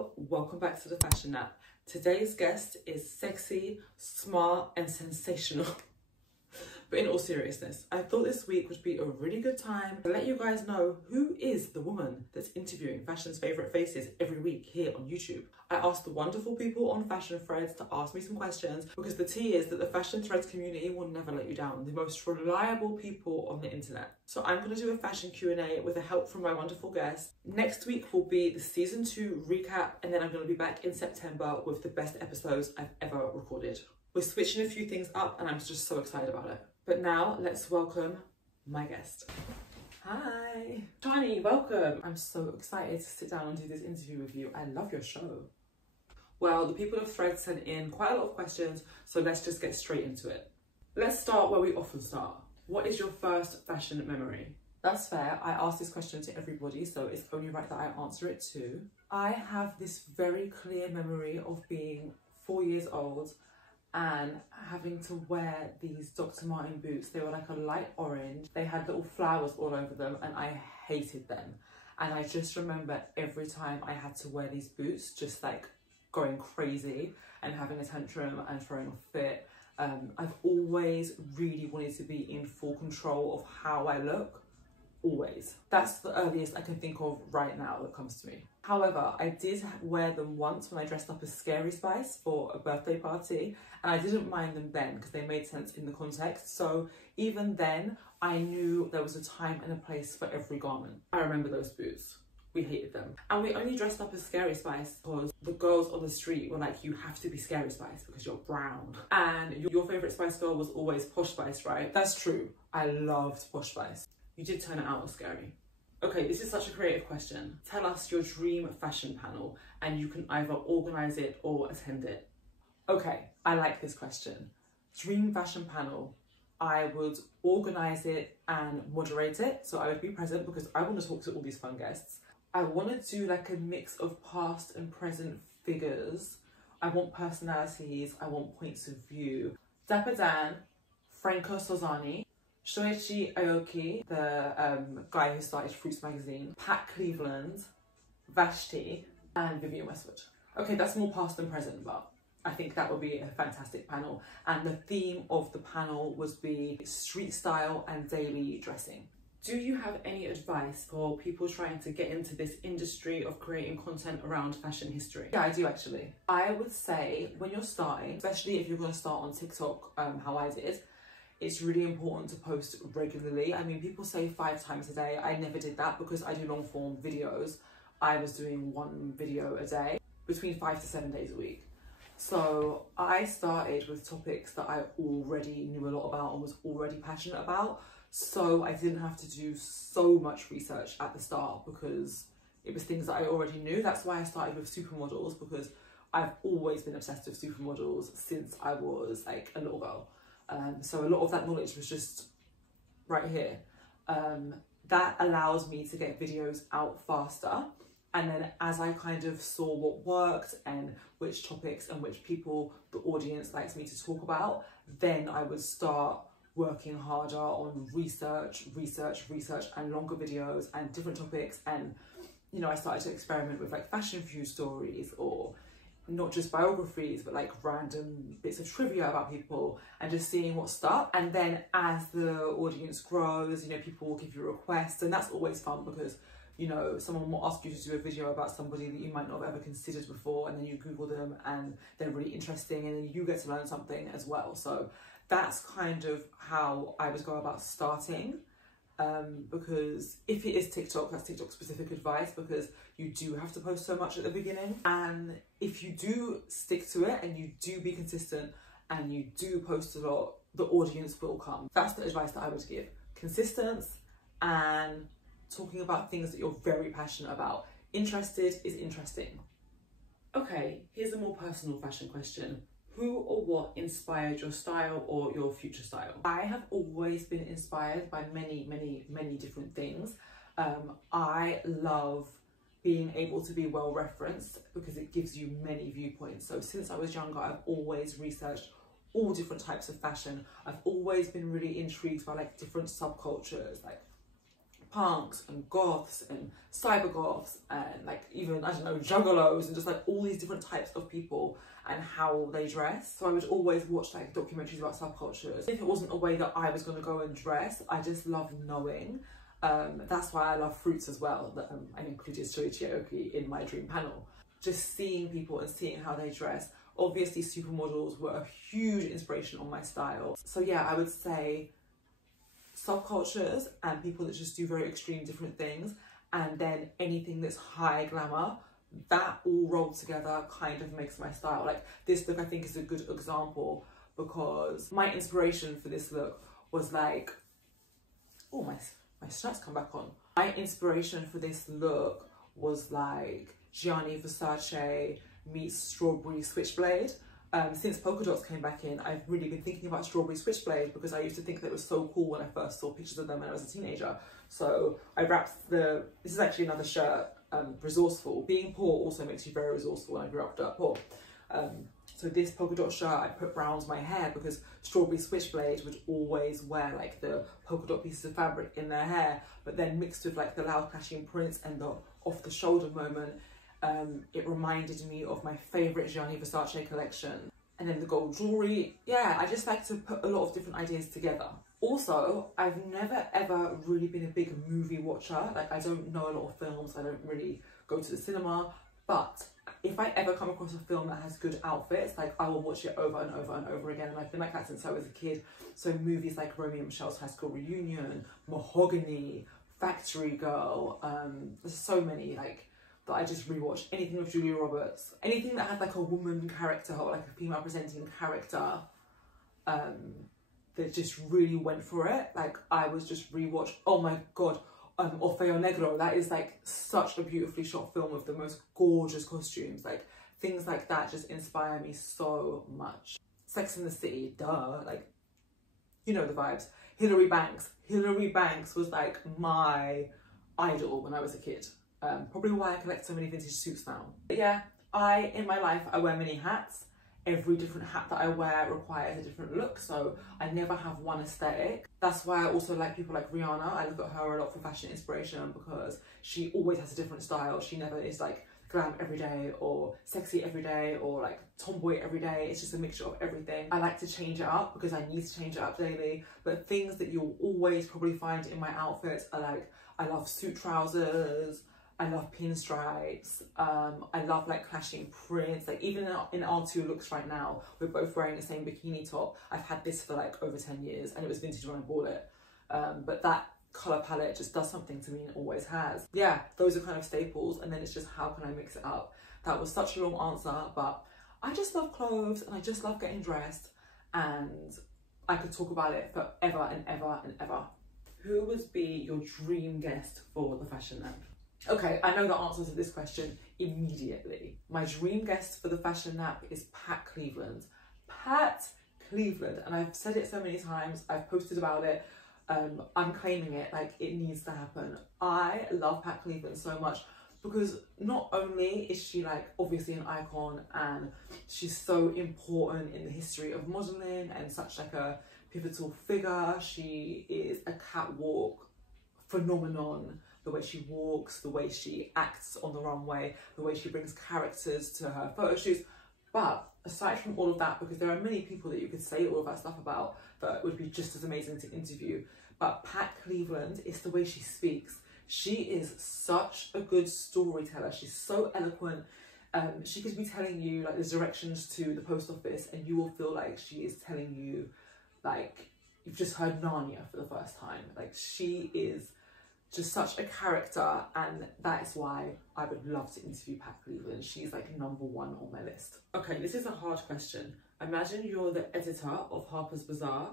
Hello, welcome back to the Fashion Nap. Today's guest is sexy, smart and sensational. But in all seriousness, I thought this week would be a really good time to let you guys know who is the woman that's interviewing fashion's favourite faces every week here on YouTube. I asked the wonderful people on Fashion Threads to ask me some questions because the tea is that the Fashion Threads community will never let you down. The most reliable people on the internet. So I'm going to do a fashion Q&A with the help from my wonderful guest. Next week will be the season 2 recap, and then I'm going to be back in September with the best episodes I've ever recorded. We're switching a few things up and I'm just so excited about it. But now let's welcome my guest. Hi. Chani, welcome. I'm so excited to sit down and do this interview with you. I love your show. Well, the people of Threads sent in quite a lot of questions, so let's just get straight into it. Let's start where we often start. What is your first fashion memory? That's fair. I ask this question to everybody, so it's only right that I answer it too. I have this very clear memory of being 4 years old and having to wear these Dr. Martin boots. They were like a light orange. They had little flowers all over them and I hated them. And I just remember every time I had to wear these boots, just like going crazy and having a tantrum and throwing a fit. I've always really wanted to be in full control of how I look. Always. That's the earliest I can think of right now that comes to me. However, I did wear them once when I dressed up as Scary Spice for a birthday party, and I didn't mind them then because they made sense in the context. So even then, I knew there was a time and a place for every garment. I remember those boots. We hated them. And we only dressed up as Scary Spice because the girls on the street were like, you have to be Scary Spice because you're brown. And your favourite Spice Girl was always Posh Spice, right? That's true. I loved Posh Spice. You did turn it out as scary. Okay, this is such a creative question. Tell us your dream fashion panel and you can either organise it or attend it. Okay, I like this question. Dream fashion panel. I would organise it and moderate it. So I would be present because I want to talk to all these fun guests. I want to do like a mix of past and present figures. I want personalities. I want points of view. Dapper Dan, Franco Sozani, Shoichi Aoki, the guy who started Fruits magazine, Pat Cleveland, Vashti, and Vivienne Westwood. Okay, that's more past than present, but I think that would be a fantastic panel. And the theme of the panel would be street style and daily dressing. Do you have any advice for people trying to get into this industry of creating content around fashion history? Yeah, I do actually. I would say when you're starting, especially if you're going to start on TikTok, how I did, it's really important to post regularly. I mean, people say 5 times a day. I never did that because I do long form videos. I was doing 1 video a day, between 5 to 7 days a week. So I started with topics that I already knew a lot about and was already passionate about. So I didn't have to do so much research at the start because it was things that I already knew. That's why I started with supermodels, because I've always been obsessed with supermodels since I was like a little girl. So a lot of that knowledge was just right here. That allows me to get videos out faster. And then as I kind of saw what worked and which topics and which people the audience likes me to talk about, then I would start working harder on research and longer videos and different topics. And, you know, I started to experiment with like fashion view stories, or not just biographies, but like random bits of trivia about people, and just seeing what stuck. And then as the audience grows, you know, people will give you requests, and that's always fun because, you know, someone will ask you to do a video about somebody that you might not have ever considered before, and then you Google them and they're really interesting, and then you get to learn something as well. So that's kind of how I would go about starting. Because if it is TikTok, that's TikTok specific advice, because you do have to post so much at the beginning. And if you do stick to it and you do be consistent and you do post a lot, the audience will come. That's the advice that I would give. Consistency and talking about things that you're very passionate about. Interested is interesting. Okay, here's a more personal fashion question. Who or what inspired your style or your future style? I have always been inspired by many different things. I love being able to be well referenced because it gives you many viewpoints. So since I was younger, I've always researched all different types of fashion. I've always been really intrigued by like different subcultures, like punks and goths and cyber goths and like even, I don't know, juggalos and just like all these different types of people and how they dress. So I would always watch like documentaries about subcultures. If it wasn't a way that I was going to go and dress, I just love knowing. That's why I love fruits as well, that I included Soichioki in my dream panel. Just seeing people and seeing how they dress. Obviously supermodels were a huge inspiration on my style. So yeah, I would say subcultures and people that just do very extreme different things, and then anything that's high glamour, that all rolled together kind of makes my style. Like this look I think is a good example, because my inspiration for this look was like, oh, my straps come back on. My inspiration for this look was like Gianni Versace meets Strawberry Switchblade. Since polka dots came back in, I've really been thinking about Strawberry Switchblade because I used to think that it was so cool when I first saw pictures of them when I was a teenager. So I wrapped this is actually another shirt, resourceful. Being poor also makes you very resourceful, and I grew up dirt poor. So this polka dot shirt, I put browns my hair because Strawberry Switchblade would always wear like the polka dot pieces of fabric in their hair, but then mixed with like the loud clashing prints and the off the shoulder moment, it reminded me of my favourite Gianni Versace collection. And then the gold jewellery, yeah, I just like to put a lot of different ideas together. Also, I've never ever really been a big movie watcher. Like I don't know a lot of films, I don't really go to the cinema, but if I ever come across a film that has good outfits, like I will watch it over and over and over again, and I've been like that since I was a kid. So movies like Romeo and Michelle's High School Reunion, Mahogany, Factory Girl, there's so many like that I just rewatch. Anything with Julia Roberts, anything that had like a woman character or like a female presenting character, that just really went for it. Like I was just rewatch. Oh my god, Orfeo Negro. That is like such a beautifully shot film with the most gorgeous costumes. Like things like that just inspire me so much. Sex and the City, duh. Like you know the vibes. Hilary Banks. Hilary Banks was like my idol when I was a kid. Probably why I collect so many vintage suits now. But yeah, in my life, I wear many hats. Every different hat that I wear requires a different look, so I never have one aesthetic. That's why I also like people like Rihanna. I look at her a lot for fashion inspiration because she always has a different style. She never is like glam every day or sexy every day or like tomboy every day. It's just a mixture of everything. I like to change it up because I need to change it up daily, but things that you'll always probably find in my outfits are like, I love suit trousers, I love pinstripes, I love like clashing prints. Like even in our two looks right now, we're both wearing the same bikini top. I've had this for like over 10 years and it was vintage when I bought it. But that colour palette just does something to me and always has. Yeah, those are kind of staples, and then it's just how can I mix it up? That was such a long answer, but I just love clothes and I just love getting dressed, and I could talk about it forever and ever and ever. Who would be your dream guest for the Fashion Nap? Okay, I know the answer to this question immediately. My dream guest for the Fashion Nap is Pat Cleveland. Pat Cleveland, and I've said it so many times, I've posted about it, I'm claiming it, like it needs to happen. I love Pat Cleveland so much because not only is she like obviously an icon and she's so important in the history of modelling and such like a pivotal figure, she is a catwalk phenomenon. The way she walks, the way she acts on the runway, the way she brings characters to her photo shoots. But aside from all of that, because there are many people that you could say all of that stuff about that would be just as amazing to interview, but Pat Cleveland is the way she speaks. She is such a good storyteller. She's so eloquent. She could be telling you like the directions to the post office and you will feel like she is telling you like you've just heard Narnia for the first time. Like she is just such a character, and that is why I would love to interview Pat Cleveland. She's like #1 on my list. Okay, this is a hard question. Imagine you're the editor of Harper's Bazaar.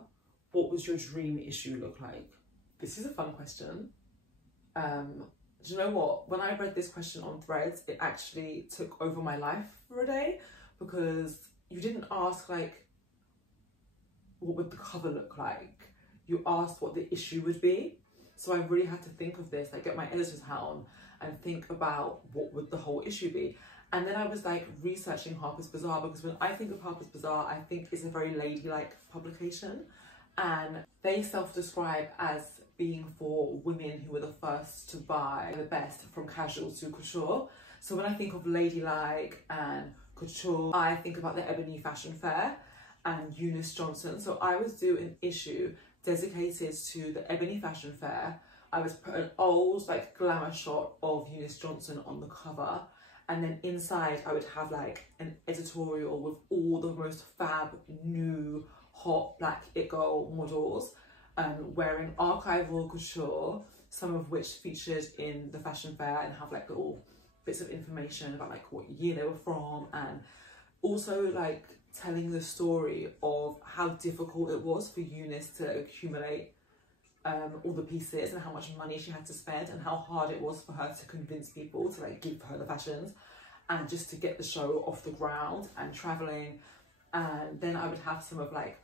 What would your dream issue look like? This is a fun question. Do you know what? When I read this question on Threads, it actually took over my life for a day, because you didn't ask like, what would the cover look like? You asked what the issue would be. So I really had to think of this, like get my editor's hat on and think about what would the whole issue be. And then I was like researching Harper's Bazaar, because when I think of Harper's Bazaar, I think it's a very ladylike publication, and they self-describe as being for women who were the first to buy the best from casual to couture. So when I think of ladylike and couture, I think about the Ebony Fashion Fair and Eunice Johnson. So I was doing an issue dedicated to the Ebony Fashion Fair. I was put an old like glamour shot of Eunice Johnson on the cover, and then inside I would have like an editorial with all the most fab, new, hot black it girl models wearing archival couture, some of which featured in the fashion fair and have like little bits of information about like what year they were from, and also like telling the story of how difficult it was for Eunice to accumulate all the pieces and how much money she had to spend and how hard it was for her to convince people to like give her the fashions and just to get the show off the ground and traveling. And then I would have some of like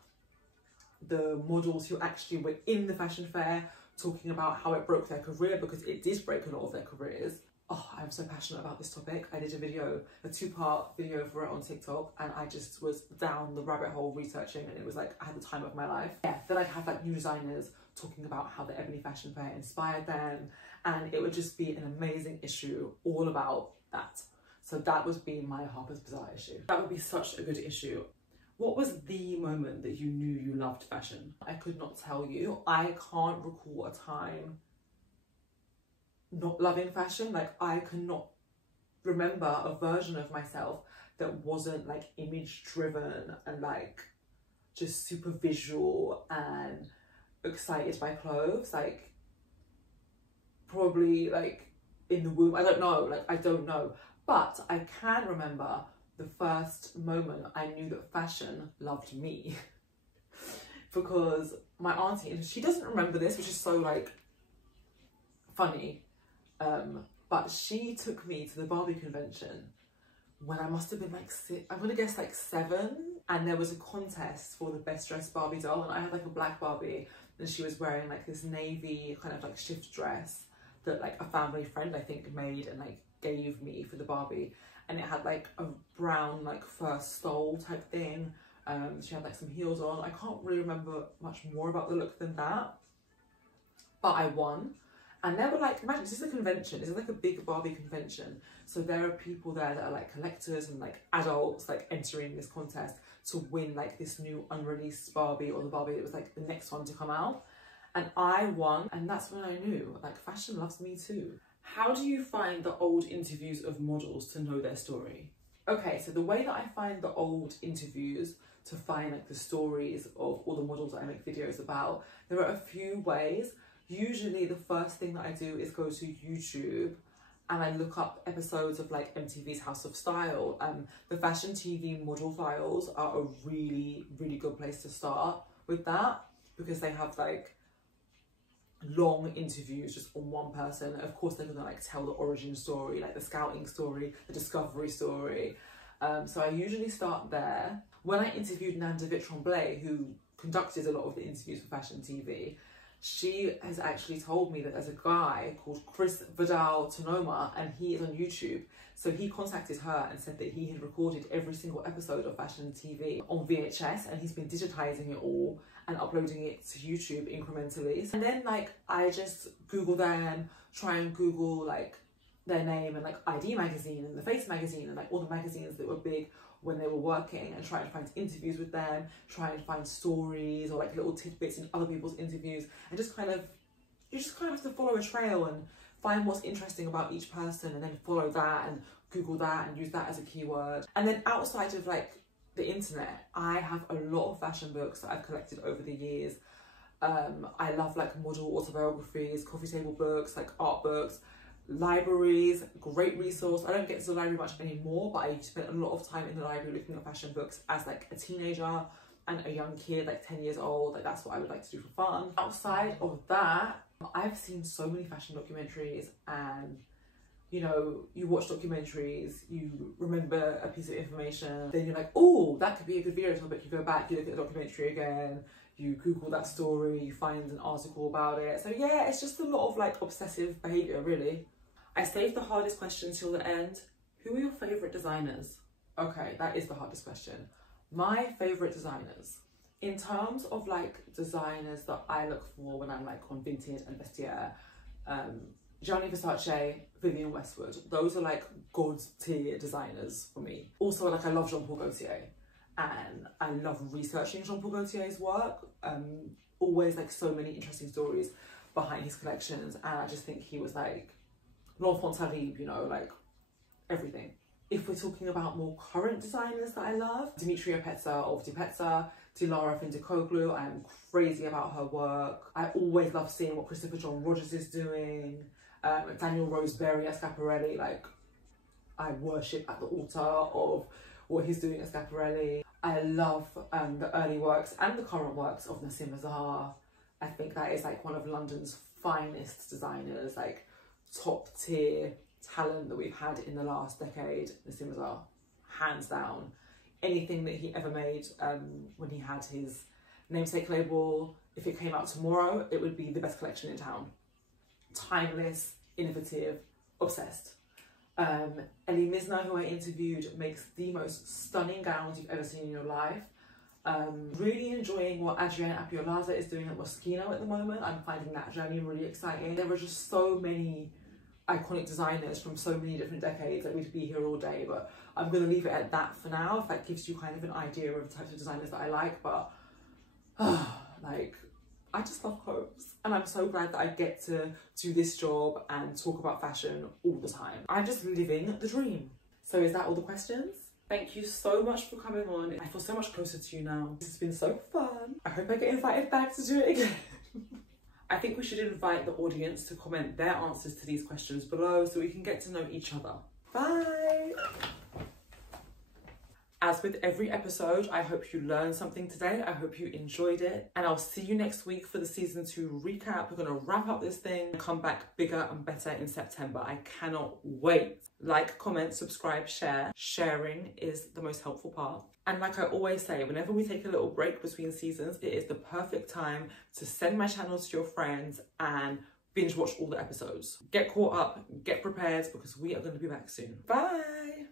the models who actually were in the fashion fair talking about how it broke their career, because it did break a lot of their careers. Oh, I'm so passionate about this topic. I did a video, a 2-part video for it on TikTok, and I just was down the rabbit hole researching, and it was like I had the time of my life. Yeah, then I'd have like new designers talking about how the Ebony Fashion Fair inspired them, and it would just be an amazing issue all about that. So that was being my Harper's Bazaar issue. That would be such a good issue. What was the moment that you knew you loved fashion? I could not tell you. I can't recall a time not loving fashion. Like, I cannot remember a version of myself that wasn't like image driven and like just super visual and excited by clothes. Like, probably like in the womb, I don't know, but I can remember the first moment I knew that fashion loved me. Because my auntie, and she doesn't remember this, which is so like funny, but she took me to the Barbie convention when I must have been like I'm gonna guess like 7, and there was a contest for the best dressed Barbie doll, and I had like a black Barbie, and she was wearing like this navy kind of like shift dress that like a family friend I think made and like gave me for the Barbie, and it had like a brown like fur stole type thing. She had like some heels on. I can't really remember much more about the look than that, but I won. And there were like, imagine, this is a convention, this is like a big Barbie convention. So there are people there that are like collectors and like adults like entering this contest to win like this new unreleased Barbie, or the Barbie that was like the next one to come out. And I won, and that's when I knew like fashion loves me too. How do you find the old interviews of models to know their story? Okay, so the way that I find the old interviews to find like the stories of all the models that I make videos about, there are a few ways. Usually the first thing that I do is go to YouTube and I look up episodes of like MTV's House of Style. The Fashion TV model files are a really, really good place to start with that, because they have like long interviews just on one person. Of course they're gonna like tell the origin story, like the scouting story, the discovery story. So I usually start there. When I interviewed Lazovic, who conducted a lot of the interviews for Fashion TV, she has actually told me that there's a guy called Chris Vidal Tonoma, and he is on YouTube. So he contacted her and said that he had recorded every single episode of Fashion TV on VHS, and he's been digitizing it all and uploading it to YouTube incrementally. And then like I just Google them, try and Google like their name and like ID magazine and the Face magazine and like all the magazines that were big when they were working, and try and find interviews with them, try and find stories or like little tidbits in other people's interviews, and just kind of, you just kind of have to follow a trail and find what's interesting about each person, and then follow that and Google that and use that as a keyword. And then outside of like the internet, I have a lot of fashion books that I've collected over the years. I love like model autobiographies, coffee table books, like art books, libraries, great resource. I don't get to the library much anymore, but I spent a lot of time in the library looking at fashion books as like a teenager and a young kid, like 10 years old. Like that's what I would like to do for fun. Outside of that, I've seen so many fashion documentaries, and you know, you watch documentaries, you remember a piece of information, then you're like, oh, that could be a good video topic. You go back, you look at the documentary again, you Google that story, you find an article about it. So yeah, it's just a lot of like obsessive behaviour, really. I saved the hardest question till the end. Who are your favourite designers? Okay, that is the hardest question. My favourite designers In terms of like designers that I look for when I'm like on Vinted and Vestiaire, Gianni Versace, Vivienne Westwood, those are like god tier designers for me. Also, like I love Jean-Paul Gaultier and I love researching Jean-Paul Gaultier's work. Always like so many interesting stories behind his collections, and I just think he was like l'enfant terrible, you know, like everything. If we're talking about more current designers that I love, Dimitria Petza of Dipetza, Dilara Findikoglu, I am crazy about her work. I always love seeing what Christopher John Rogers is doing. Daniel Roseberry at Schiaparelli, like I worship at the altar of what he's doing at Schiaparelli. I love the early works and the current works of Nassim Azhar. I think that is like one of London's finest designers, like top tier talent that we've had in the last decade. Nassim Azhar, hands down. Anything that he ever made when he had his namesake label, if it came out tomorrow, it would be the best collection in town. Timeless, innovative, obsessed. Elie Misner, who I interviewed, makes the most stunning gowns you've ever seen in your life. Really enjoying what Adrienne Apiolaza is doing at Moschino at the moment. I'm finding that journey really exciting. There are just so many iconic designers from so many different decades that we'd be here all day, but I'm going to leave it at that for now, if that gives you kind of an idea of the types of designers that I like. But like, I just love clothes, and I'm so glad that I get to do this job and talk about fashion all the time. I'm just living the dream. So is that all the questions? Thank you so much for coming on. I feel so much closer to you now. This has been so fun. I hope I get invited back to do it again. I think we should invite the audience to comment their answers to these questions below so we can get to know each other. Bye! As with every episode, I hope you learned something today. I hope you enjoyed it. And I'll see you next week for the season 2 recap. We're going to wrap up this thing and come back bigger and better in September. I cannot wait. Like, comment, subscribe, share. Sharing is the most helpful part. And like I always say, whenever we take a little break between seasons, it is the perfect time to send my channel to your friends and binge watch all the episodes. Get caught up, get prepared, because we are going to be back soon. Bye!